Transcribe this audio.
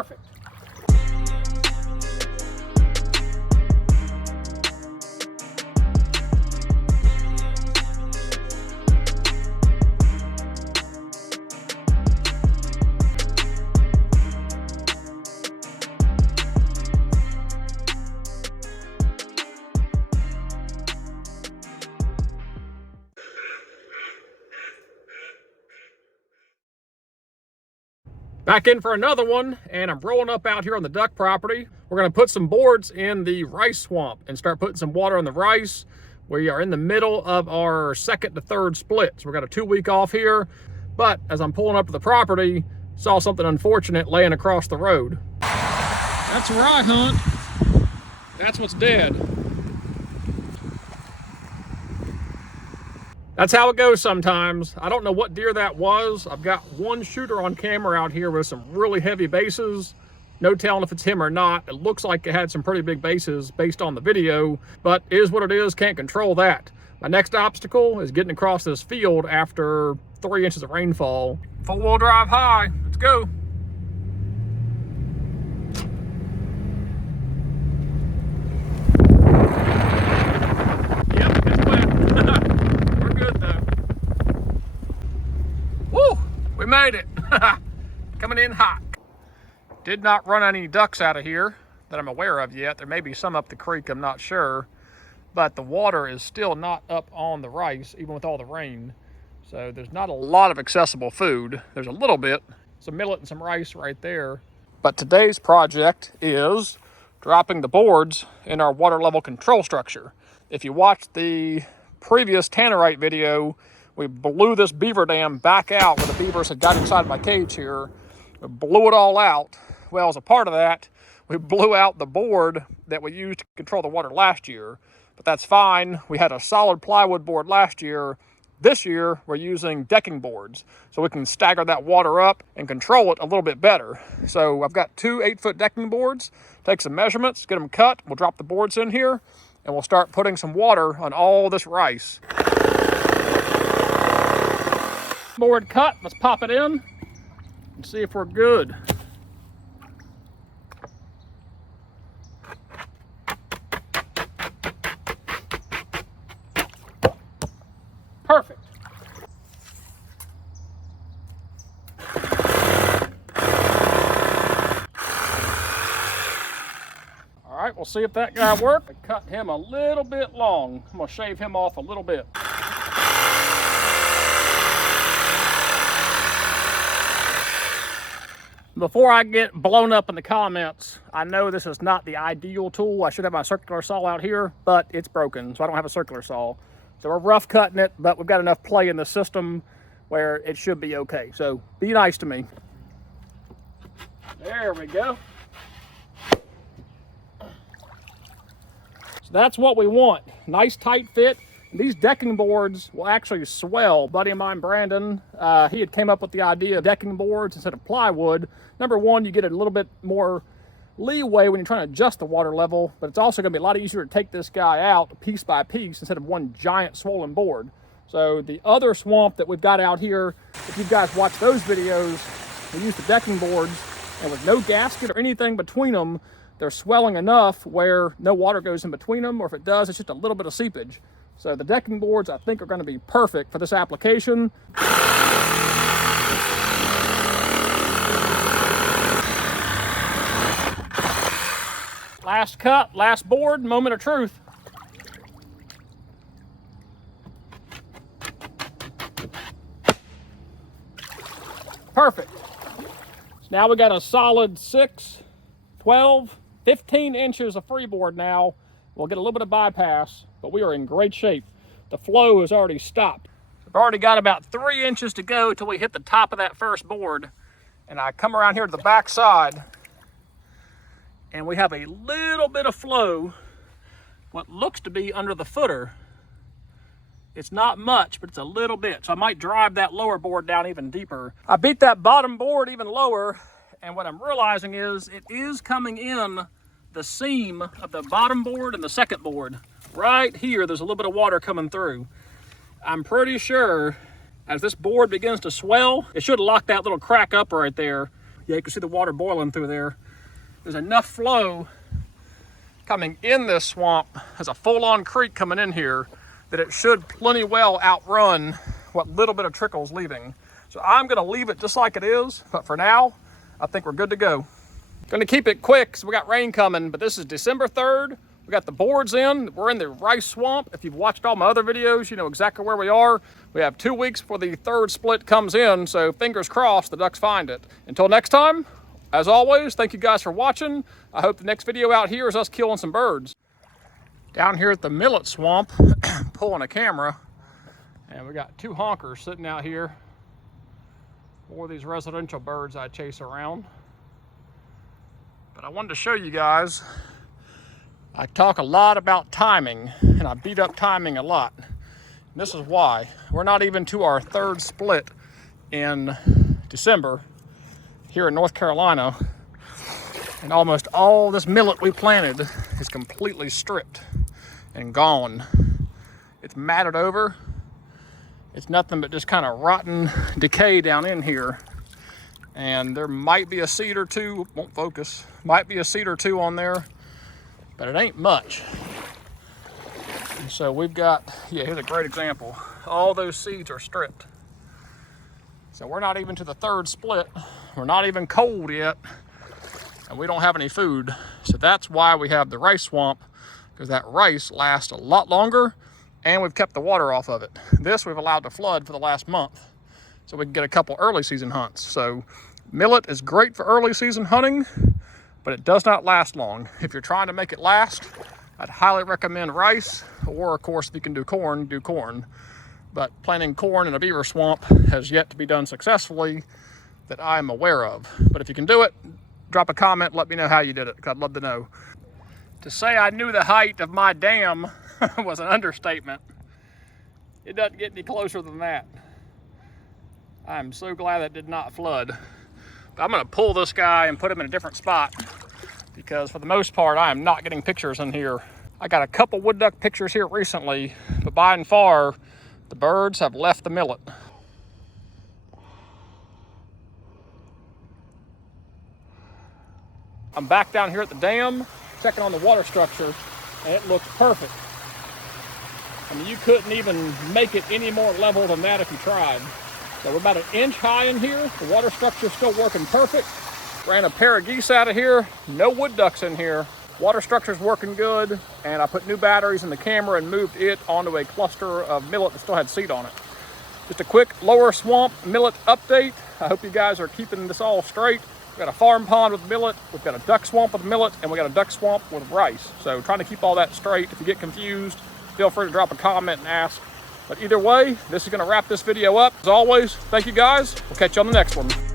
Perfect. Back in for another one, and I'm rolling up out here on the duck property. We're gonna put some boards in the rice swamp and start putting some water on the rice. We are in the middle of our second to third split. So we're got a 2-week off here, but as I'm pulling up to the property, saw something unfortunate laying across the road. That's where I hunt. That's what's dead. That's how it goes sometimes. I don't know what deer that was. I've got one shooter on camera out here with some really heavy bases. No telling if it's him or not. It looks like it had some pretty big bases based on the video, but it is what it is, can't control that. My next obstacle is getting across this field after 3 inches of rainfall. 4-wheel drive high, let's go. We made it. Coming in hot. Did not run any ducks out of here that I'm aware of yet. There may be some up the creek, I'm not sure. But the water is still not up on the rice, even with all the rain. So there's not a lot of accessible food. There's a little bit, some millet and some rice right there. But today's project is dropping the boards in our water level control structure. If you watched the previous tannerite video, we blew this beaver dam back out where the beavers had got inside my cage here. We blew it all out. Well, as a part of that, we blew out the board that we used to control the water last year. But that's fine. We had a solid plywood board last year. This year, we're using decking boards, so we can stagger that water up and control it a little bit better. So I've got 2 8-foot decking boards. Take some measurements, get them cut. We'll drop the boards in here, and we'll start putting some water on all this rice. Board cut, let's pop it in and see if we're good. Perfect. All right, we'll see if that guy worked. I cut him a little bit long. I'm gonna shave him off a little bit. Before I get blown up in the comments, I know this is not the ideal tool. I should have my circular saw out here, but it's broken, so I don't have a circular saw. So we're rough cutting it, but we've got enough play in the system where it should be okay. So be nice to me. There we go. So that's what we want. Nice tight fit. These decking boards will actually swell. A buddy of mine, Brandon, he had came up with the idea of decking boards instead of plywood. Number one, you get a little bit more leeway when you're trying to adjust the water level, but it's also going to be a lot easier to take this guy out piece by piece instead of one giant swollen board. So the other swamp that we've got out here, if you guys watch those videos, we use the decking boards, and with no gasket or anything between them, they're swelling enough where no water goes in between them, or if it does, it's just a little bit of seepage. So the decking boards, I think, are going to be perfect for this application. Last cut, last board, moment of truth. Perfect. So now we got a solid 6, 12, 15 inches of freeboard now. We'll get a little bit of bypass, but we are in great shape. The flow has already stopped. We've already got about 3 inches to go till we hit the top of that first board. And I come around here to the back side, and we have a little bit of flow, what looks to be under the footer. It's not much, but it's a little bit. So I might drive that lower board down even deeper. I beat that bottom board even lower, and what I'm realizing is it is coming in the seam of the bottom board and the second board. Right here, there's a little bit of water coming through. I'm pretty sure as this board begins to swell, it should lock that little crack up right there. Yeah, you can see the water boiling through there. There's enough flow coming in this swamp as a full-on creek coming in here that it should plenty well outrun what little bit of trickle is leaving. So I'm gonna leave it just like it is, but for now, I think we're good to go. Gonna keep it quick because we got rain coming, but this is December 3rd. We got the boards in. We're in the rice swamp. If you've watched all my other videos, you know exactly where we are. We have 2 weeks before the third split comes in, so fingers crossed the ducks find it. Until next time, as always, thank you guys for watching. I hope the next video out here is us killing some birds. Down here at the Millet swamp, pulling a camera, and we got 2 honkers sitting out here. 4 of these residential birds I chase around. But I wanted to show you guys, I talk a lot about timing, and I beat up timing a lot. And this is why. We're not even to our third split in December here in North Carolina, and almost all this millet we planted is completely stripped and gone. It's matted over. It's nothing but just kind of rotten decay down in here. And there might be a seed or two, won't focus, might be a seed or two on there, but it ain't much. And so we've got, yeah, here's a great example. All those seeds are stripped. So we're not even to the third split. We're not even cold yet, and we don't have any food. So that's why we have the rice swamp, because that rice lasts a lot longer, and we've kept the water off of it. This we've allowed to flood for the last month, so we can get a couple early season hunts. So millet is great for early season hunting, but it does not last long. If you're trying to make it last, I'd highly recommend rice, or of course, if you can do corn, do corn. But planting corn in a beaver swamp has yet to be done successfully that I'm aware of. But if you can do it, drop a comment, let me know how you did it, because I'd love to know. To say I knew the height of my dam was an understatement. It doesn't get any closer than that. I'm so glad that did not flood. But I'm gonna pull this guy and put him in a different spot, because for the most part, I am not getting pictures in here. I got a couple wood duck pictures here recently, but by and far, the birds have left the millet. I'm back down here at the dam, checking on the water structure, and it looks perfect. I mean, you couldn't even make it any more level than that if you tried. So we're about 1 inch high in here. The water structure's still working perfect. Ran a pair of geese out of here. No wood ducks in here. Water structure's working good. And I put new batteries in the camera and moved it onto a cluster of millet that still had seed on it. Just a quick lower swamp millet update. I hope you guys are keeping this all straight. We've got a farm pond with millet. We've got a duck swamp with millet. And we got a duck swamp with rice. So trying to keep all that straight. If you get confused, feel free to drop a comment and ask. But either way, this is going to wrap this video up. As always, thank you guys. We'll catch you on the next one.